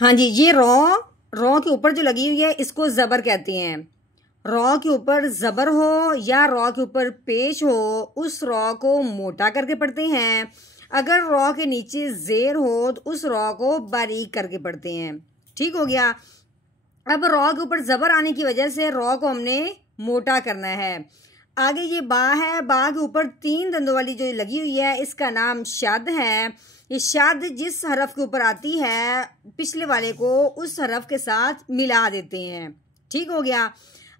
हाँ जी, ये रॉ के ऊपर जो लगी हुई है इसको ज़बर कहते हैं। रॉ के ऊपर ज़बर हो या रॉ के ऊपर पेश हो, उस रॉ को मोटा करके पढ़ते हैं। अगर रॉ के नीचे ज़ेर हो तो उस रॉ को बारीक करके पढ़ते हैं। ठीक हो गया। अब रॉ के ऊपर ज़बर आने की वजह से रॉ को हमने मोटा करना है। आगे ये बा है, बा के ऊपर 3 दंदों वाली जो लगी हुई है इसका नाम शद है। ये शद जिस हरफ के ऊपर आती है पिछले वाले को उस हरफ के साथ मिला देते हैं। ठीक हो गया।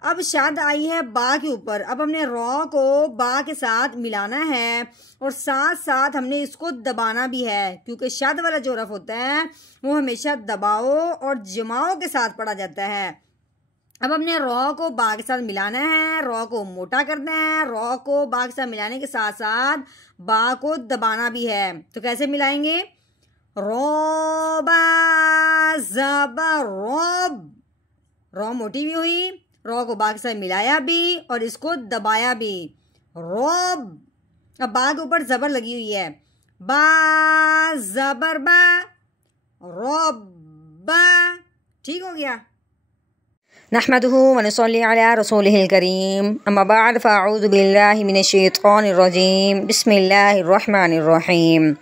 अब शद आई है बा के ऊपर, अब हमने रॉ को बा के साथ मिलाना है और साथ साथ हमने इसको दबाना भी है, क्योंकि शद वाला जो हरफ होता है वो हमेशा दबाओ और जमाओ के साथ पढ़ा जाता है। अब हमने रॉ को बा के साथ मिलाना है, रॉ को मोटा करना है, रॉ को बा के साथ मिलाने के साथ साथ बा को दबाना भी है। तो कैसे मिलाएंगे? रॉबा ज़बर रॉब, रॉ मोटी भी हुई, रॉ को बा के साथ मिलाया भी और इसको दबाया भी, रॉब। अब बा के ऊपर ज़बर लगी हुई है, बा ज़बर बा, रॉबा। ठीक हो गया। नहमदुहु व नसल्ली अला रसूलिहिल करीम, अम्मा बाद फ़अऊज़ु बिल्लाहि मिनश्शैतानिर रजीम, बिस्मिल्लाहिर रहमानिर रहीम।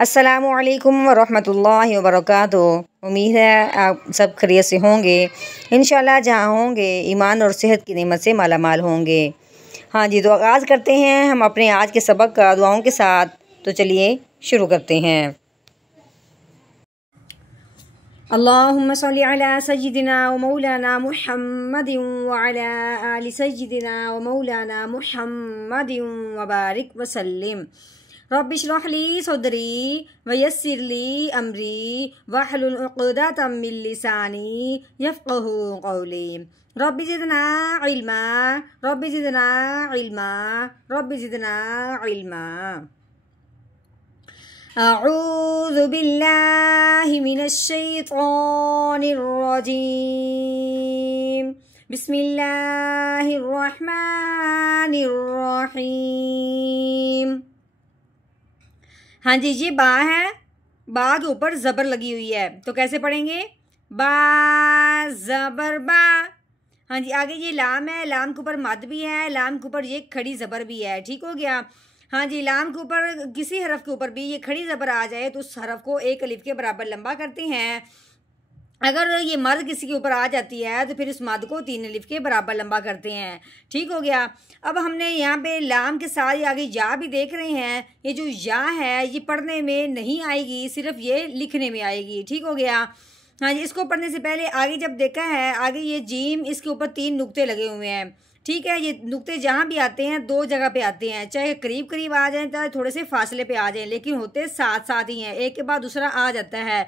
अस्सलामु अलैकुम व रहमतुल्लाहि व बरकातुहू। उम्मीद है आप सब खैरियत से होंगे। इंशाल्लाह जहाँ होंगे ईमान और सेहत की नेमत से माला माल होंगे। हाँ जी, तो आगाज़ करते हैं हम अपने आज के सबक का दुआओं के साथ। तो चलिए शुरू करते हैं। अल्लाहुम्मा सल्ली अला सय्यिदिना व मौलाना मुहम्मदिन व अला आलि सय्यिदिना व मौलाना मुहम्मदिन व बारिक व सल्लिम। रब्बि इश्रह ली सदरी व यस्सिर ली अमरी वहलुल उक़दतम मिन लिसानी यफ़क़हू क़ौली। Rabbi ज़िदना इल्मा, rabbi ज़िदना इल्मा, rabbi ज़िदना इल्मा। अऊज़ु बिल्लाहि मिनश्शैतानिर रजीम, बिस्मिल्लाहिर रहमानिर रहीम। हाँ जी, ये बा है, बा के ऊपर ज़बर लगी हुई है, तो कैसे पढ़ेंगे? बा ज़बर बा। हाँ जी, आगे ये लाम है, लाम के ऊपर मद भी है, लाम के ऊपर ये खड़ी ज़बर भी है। ठीक हो गया। हाँ जी, लाम के ऊपर किसी हरफ के ऊपर भी ये खड़ी ज़बर आ जाए तो उस हरफ को एक अलिफ के बराबर लंबा करते हैं। अगर ये मद किसी के ऊपर आ जाती है तो फिर उस मद को 3 अलिफ के बराबर लंबा करते हैं। ठीक हो गया। अब हमने यहाँ पे लाम के साथ आगे या भी देख रहे हैं। ये जो या है ये पढ़ने में नहीं आएगी, सिर्फ ये लिखने में आएगी। ठीक हो गया। हाँ जी, इसको पढ़ने से पहले आगे जब देखा है, आगे ये जीम, इसके ऊपर 3 नुक्ते लगे हुए हैं। ठीक है, ये नुक्ते जहाँ भी आते हैं 2 जगह पे आते हैं, चाहे करीब करीब आ जाएं चाहे थोड़े से फासले पे आ जाएं, लेकिन होते साथ साथ ही हैं, एक के बाद दूसरा आ जाता है।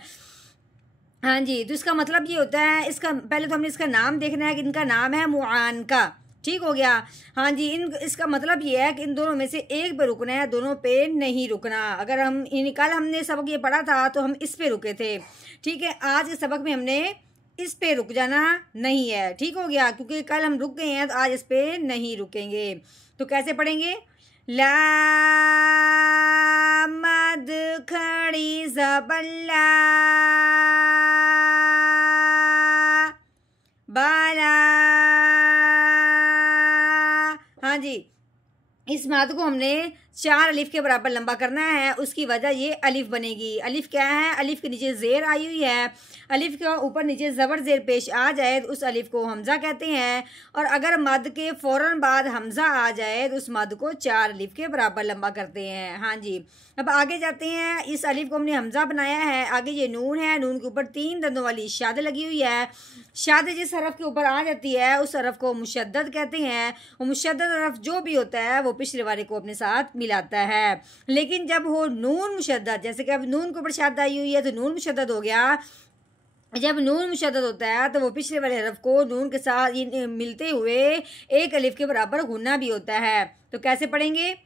हाँ जी, तो इसका मतलब ये होता है, इसका पहले तो हमने इसका नाम देखना है कि इनका नाम है मुआनका। ठीक हो गया। हाँ जी, इसका मतलब ये है कि इन दोनों में से एक पे रुकना है, दोनों पे नहीं रुकना। अगर हम कल हमने सबक ये पढ़ा था तो हम इस पे रुके थे। ठीक है, आज के सबक में हमने इस पे रुक जाना नहीं है। ठीक हो गया, क्योंकि कल हम रुक गए हैं तो आज इस पे नहीं रुकेंगे। तो कैसे पढ़ेंगे? लाम मद खड़ी ज़बर ला, बाला। हाँ जी, इस मद को हमने 4 अलिफ के बराबर लंबा करना है, उसकी वजह ये अलिफ बनेगी। अलिफ क्या है? अलिफ के नीचे ज़ेर आई हुई है, अलिफ के ऊपर नीचे ज़बर ज़ेर पेश आ जाए तो उस अलिफ को हमज़ा कहते हैं, और अगर मद के फ़ौरन बाद हमज़ा आ जाए तो उस मद को 4 अलिफ के बराबर लंबा करते हैं। हाँ जी, अब आगे जाते हैं। इस अलिफ को हमने हमज़ा बनाया है, आगे ये नून है, नून के ऊपर 3 दंदों वाली शद लगी हुई है। शद जिस हरफ के ऊपर आ जाती है उस हरफ को मुशद्दद कहते हैं, और मुशद्दद हरफ जो भी होता है वो पिछले वाले को अपने साथ मिलाता है। लेकिन जब हो नून मुशद्दद, जैसे कि अब नून के ऊपर शद आई हुई है तो नून मुशद्दद हो गया, जब नून मुशद्दद होता है तो वो पिछले वाले हरफ को नून के साथ मिलते हुए एक अलिफ के बराबर गुना भी होता है। तो कैसे पढ़ेंगे?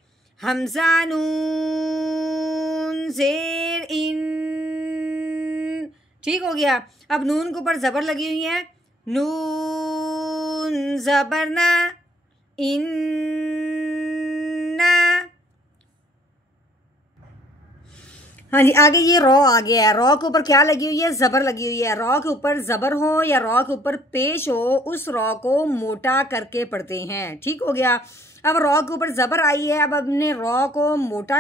हमज़ा नून ज़ेर इन। ठीक हो गया। अब नून के ऊपर ज़बर लगी हुई है, नून ज़बर ना, इन्ना। हाँ जी, आगे ये रॉ आ गया है। रॉ के ऊपर क्या लगी हुई है? जबर लगी हुई है। रॉ के ऊपर जबर हो या रॉ के ऊपर पेश हो, उस रॉ को मोटा करके पढ़ते हैं। ठीक हो गया। अब रॉ के ऊपर जबर आई है, अब हमने रॉ को मोटा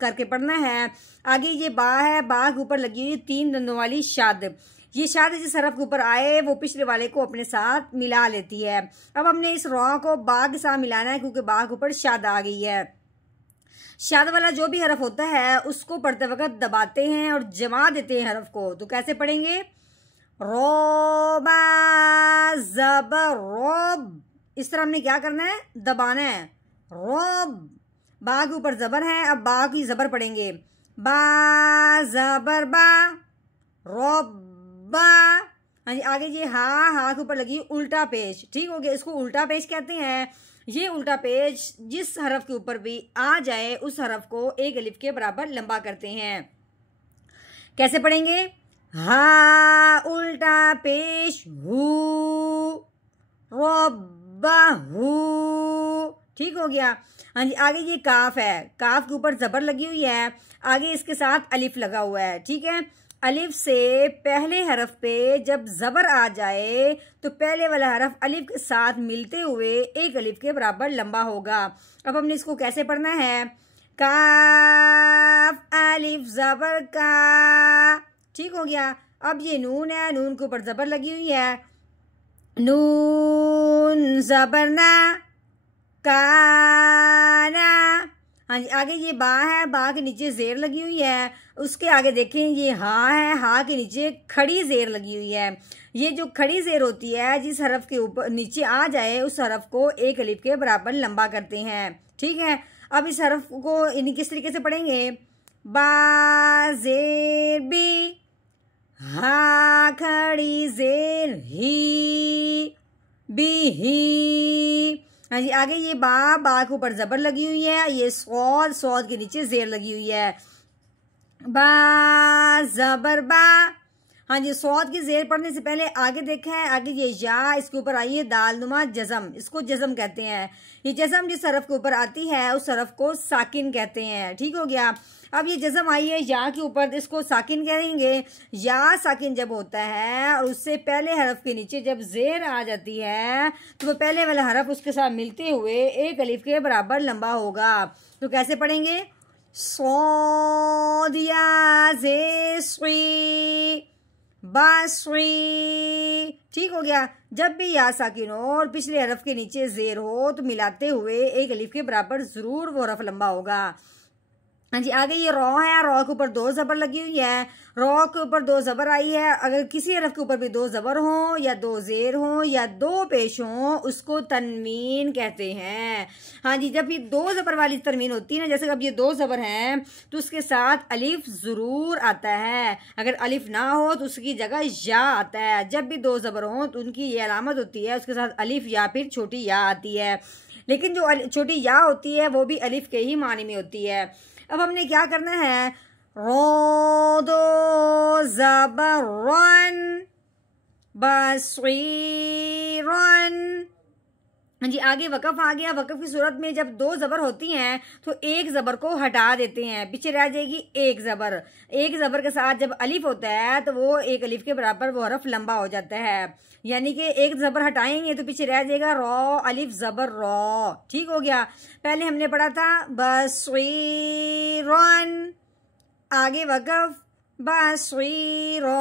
करके पढ़ना है। आगे ये बा है, बा के ऊपर लगी हुई 3 दंदों वाली शाद। ये शाद जिस हरफ के ऊपर आए वो पिछले वाले को अपने साथ मिला लेती है। अब हमने इस रॉ को बा के साथ मिलाना है, क्योंकि बा के ऊपर शाद आ गई है। शाद वाला जो भी हरफ होता है उसको पढ़ते वक्त दबाते हैं और जमा देते हैं हरफ को। तो कैसे पढ़ेंगे? रोबा जबर रोब। इस तरह हमने क्या करना है? दबाना है। रोब, बा के ऊपर जबर है, अब बा की जबर पढ़ेंगे। बा जबर बा, रोबा। हाँ जी, आगे ये हा के ऊपर लगी उल्टा पेश। ठीक हो गया, इसको उल्टा पेश कहते हैं। ये उल्टा पेज जिस हरफ के ऊपर भी आ जाए उस हरफ को एक अलिफ के बराबर लंबा करते हैं। कैसे पढ़ेंगे? हा उल्टा पेश हु, रब्बाहु। ठीक हो गया। हाँ जी, आगे ये काफ है, काफ के ऊपर जबर लगी हुई है, आगे इसके साथ अलिफ लगा हुआ है। ठीक है, अलिफ से पहले हरफ पे जब जबर आ जाए तो पहले वाला हरफ अलिफ के साथ मिलते हुए एक अलिफ के बराबर लंबा होगा। अब हमने इसको कैसे पढ़ना है? काफ अलिफ जबर का। ठीक हो गया। अब ये नून है, नून के ऊपर जबर लगी हुई है, नून जबर ना, काना। हाँ जी, आगे ये बा है, बा के नीचे जेर लगी हुई है। उसके आगे देखें ये हा है, हा के नीचे खड़ी जेर लगी हुई है। ये जो खड़ी जेर होती है जिस हरफ के ऊपर नीचे आ जाए उस हरफ को एक अलिफ के बराबर लंबा करते हैं। ठीक है, अब इस हरफ को किस तरीके से पढ़ेंगे? बा जेर बी, हा खड़ी जेर ही, बी ही। हाँ जी, आगे ये बा के ऊपर जबर लगी हुई है, ये सौद के नीचे जेर लगी हुई है। बा जबर बा। हाँ जी, सौद की जेर पढ़ने से पहले आगे देखा है, आगे ये या, इसके ऊपर आई है दाल नुमा जज़म, इसको जज़म कहते हैं। ये जज़म जिस हरफ के ऊपर आती है उस हरफ को साकिन कहते हैं। ठीक हो गया। अब ये जज़म आई है या के ऊपर, इसको साकिन कहेंगे। या साकिन जब होता है और उससे पहले हरफ के नीचे जब जेर आ जाती है तो वो पहले वाला हरफ उसके साथ मिलते हुए एक अलिफ के बराबर लंबा होगा। तो कैसे पढ़ेंगे? सौदिया जे स्वी, बासवी। ठीक हो गया। जब भी या साकिन हो और पिछले हरफ के नीचे जेर हो तो मिलाते हुए एक अलिफ के बराबर जरूर वो हरफ लंबा होगा। हाँ जी, आगे ये रॉ है, रॉ के ऊपर 2 जबर लगी हुई है। रॉ के ऊपर 2 जबर आई है। अगर किसी हरफ के ऊपर भी 2 जबर हो या 2 जेर हो या 2 पेश हो उसको तनवीन कहते हैं। हाँ जी, जब ये 2 जबर वाली तनवीन होती है ना, जैसे अब ये 2 जबर हैं तो उसके साथ अलिफ जरूर आता है। अगर अलिफ ना हो तो उसकी जगह या आता है। जब भी 2 जबर हो तो उनकी ये अलामत होती है, उसके साथ अलिफ या फिर छोटी या आती है। लेकिन जो छोटी या होती है वो भी अलिफ के ही मानी में होती है। अब हमने क्या करना है? रोदो ज़बरन, बस्वीरन। हाँ जी, आगे वक़फ़ आ गया। वक़फ़ की सूरत में जब 2 ज़बर होती हैं तो एक ज़बर को हटा देते हैं, पीछे रह जाएगी एक ज़बर। एक ज़बर के साथ जब अलिफ होता है तो वो एक अलिफ के बराबर वो हरफ लंबा हो जाता है। यानी कि एक ज़बर हटाएंगे तो पीछे रह जाएगा रॉ, अलिफ ज़बर रॉ। ठीक हो गया। पहले हमने पढ़ा था बस्वीरन, आगे वक़फ़ बस्वीरॉ।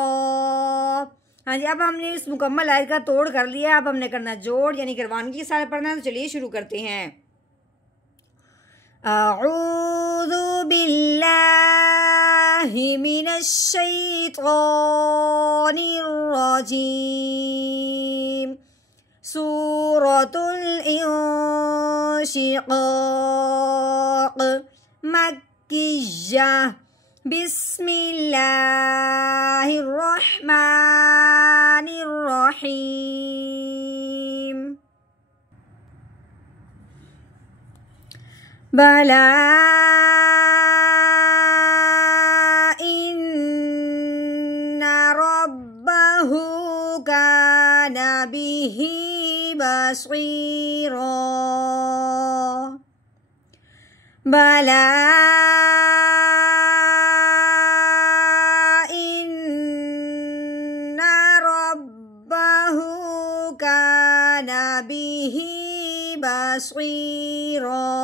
हाँ जी, अब हमने इस मुकम्मल आयत का तोड़ कर लिया। अब हमने करना जोड़, यानी करवानगी के साथ पढ़ना है। तो चलिए शुरू करते हैं। अऊज़ु बिल्लाहि मिनश शैतानिर रजीम। सूरतुल इंशिक़ाक़ मक्किय्या। बिस्मिल्लाहिर्रहमानिर्रहीम। बला इन्ना रब्बहु काना बिही बसीरा। बला बिही बसीरा।